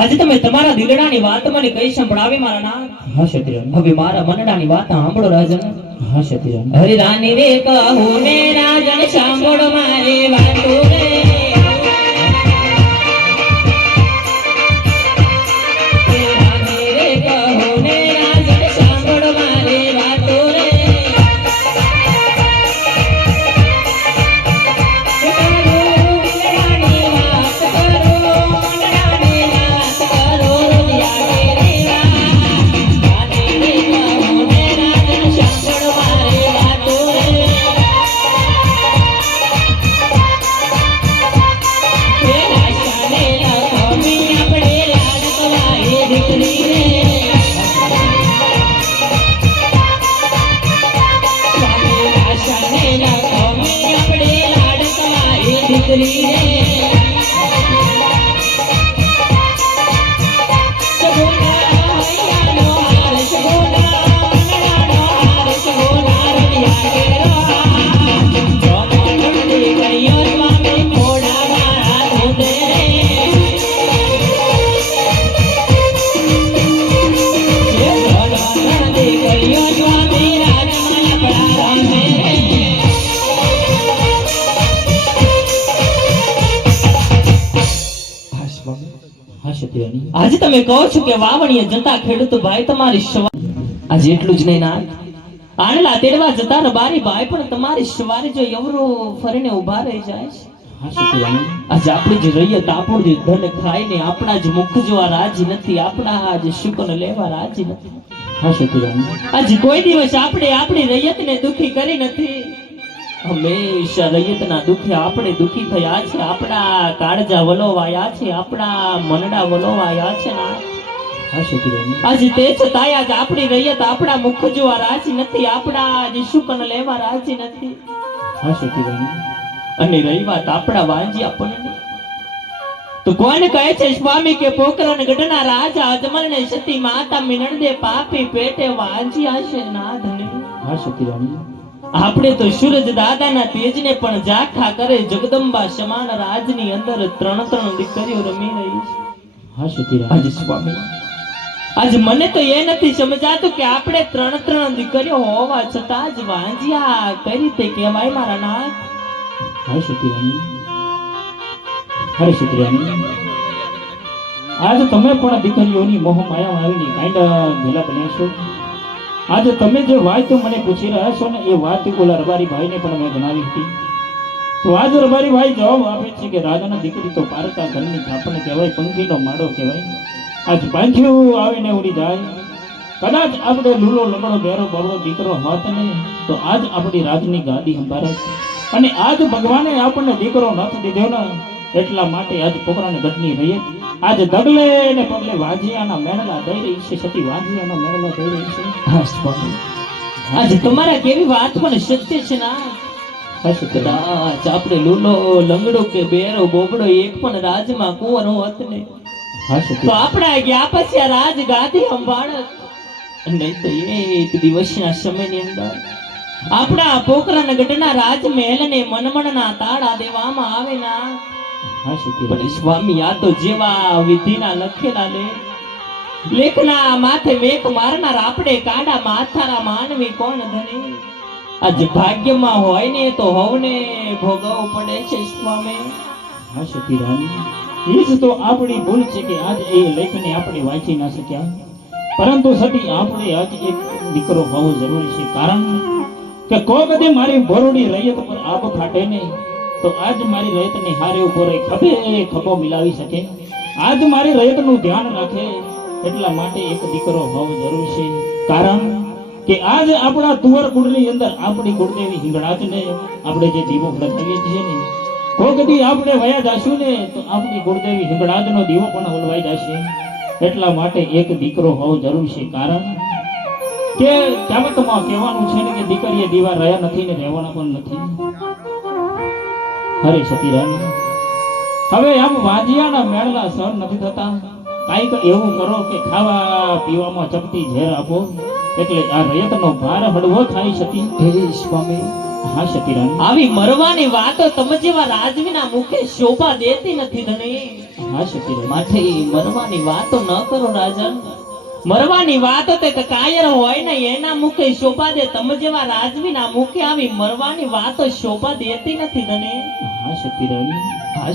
આજે તમે તમારા દિલડાની વાત મને કઈ સંભળાવી મારા નાથ? હા ક્ષત્રિય. હવે મારા મનડાની વાત સાંભળો રાજન. હા ક્ષત્રિય. હરિ રાની રે કહું ને રાજન સાંભળો મારી વાતો રે. રાની રે કહું ને રાજન સાંભળો મારી વાતો રે. આજે તમે કહો છો કે વાવણીએ જતા ખેડૂત ભાઈ તમારી આજે એટલું જ નહીં ના આણલા તેડવા જતા રબારી ભાઈ પણ તમારી સવારે જો એવરો ફરીને ઊભા રહી જાય છે. આજે આપણી જ રૈયત આપણું જ ધન ખાઈને આપણા જ મુખ જોવા રાજી નથી, આપણા જ શુકન લેવા રાજી નથી. આજે કોઈ દિવસ આપણે આપણી રૈયતને દુખી કરી નથી. હંમેશા રૈયતના દુખે આપણે દુખી થયા છે, આપણા કાળજા વલોવાયા છે, આપણા મનડા વલોવાયા છે. આજે તે છતાંય આજ આપણી રૈયત આપણા મુખ જોવા રાજી નથી, આપણા જ શુકન લેવા રાજી નથી. અને રહી વાત આપણા વાંજી આપણને તો કોણ કહે છે સ્વામી કે પોકરણ ગઢના રાજા અજમલને સતી માતા મિનડદે પાપી પેટે વાંજી આશે ના ધને. આપણે તો સૂરજ દાદાના તેજને પણ ઝાંખા કરે, જગદંબા સમાન રાજની અંદર ત્રણ ત્રણ દીકરીઓ રમી રહી છે. આજે સ્વામી આજ મને તો એ નથી સમજાતું કે આપણે ત્રણ ત્રણ દીકરીઓ હોવા છતાં જ વાંજિયા કઈ રીતે કહેવાય મારા નાથ? આજે તમે પણ દીકરીઓની મોહ માયામાં આવીને કાંડા ભેલા બન્યા છો. આજે તમે જે વાત મને પૂછી રહ્યા છો ને એ વાત ઓલા રબારી ભાઈને પણ મેં જણાવી હતી. તો આજે રબારી ભાઈ જવાબ આપે છે કે રાજાના દીકરી તો પારકા ઘરની થાપણ કહેવાય, પંખીનો માળો કહેવાય. આજ પાંખ્યું આવીને ઉડી જાય. કદાચ આપણે લૂલો લંગડો બેરો બરડો દીકરો હોત ને તો આજ આપણી રાજની ગાદી સંભાળે. અને આજ ભગવાને આપણને દીકરો નથી દીધો ને એટલા માટે આજ પોકરાની ગઢની રહીએ આજ દગલે ને પગલે વાંજિયાના મેળલા દઈ રહી છે, સતી વાંજિયાના મેળલા દઈ રહી છે. આજ તમારા કેવી વાત પણ સત્ય છે ના? કદાચ આપણે લૂલો લંગડો કે બેરો બોબડો એક પણ રાજમાં કુંવર હોત ને તો આપણા ગયા પછી આ રાજ ગાદી સંભાળત. નહીં તો એક દિવસના સમયની અંદર આપણા પોકરાના ગઢના રાજમહેલને મનમણના તાળા દેવામાં આવે ના. પણ સ્વામી આ તો જેવા વિધિના લખેલા લેખના માથે મેઘ મારનાર આપણે કાડા માથારા માનવી કોણ ધણી? આજ ભાગ્યમાં હોય ને તો હોવને ભોગવવું પડે છે સ્વામી. એ જ તો આપણી ભૂલ છે કે આજ એ લેખને આપણે વાંચી ના શક્યા. પરંતુ સતી આપણે આજ એક દીકરો હોવો જરૂરી છે, કારણ કે કોઈ કદી મારી ભરોડી રૈયત પર આબ ફાટે નહીં તો આજ મારી રૈયતની હારે ઉપર ખભે ખભો મિલાવી શકે. આજ મારી રૈયતનું ધ્યાન રાખે એટલા માટે એક દીકરો હોવો જરૂરી છે. કારણ કે આજ આપણા તુવર કુળની અંદર આપણી કુળદેવી હિંગળાજને આપણે જે દીવો પ્રગટાવીએ છીએ ને કોઈ કદી આપણે વયા જાશું ને તો આપણી કુળદેવી હિંગળાજનો દીવો પણ ઓલવાઈ જશે. એટલા માટે એક દીકરો હોવો જરૂરી છે. કારણ કે કહેવતમાં કહેવાનું છે ને કે દીકરીએ દીવા રહ્યા નથી ને રહેવાના પણ નથી. હરે સતી રાણી, હવે આમ વાજિયાના મેળલા સહન નથી થતા. કાંઈક એવું કરો કે ખાવા પીવામાં ચપટી ઝેર આપો એટલે આ રયતનો ભાર હળવો થાય સતી. હે સ્વામી, હા સતી રાણી. આવી મરવાની વાતો તમે જેવા રાજવીના મુખે શોભા દેતી નથી ધણી. હા સતી રાણી. માટે ઈ મરવાની વાતો ન કરો રાજન. મરવાની વાતો તે કાયર હોય ને એના મુખે શોભા દે. તમે જેવા રાજવીના મુખે આવી મરવાની વાતો શોભા દેતી નથી ધણી. હા સતી રાણી. હા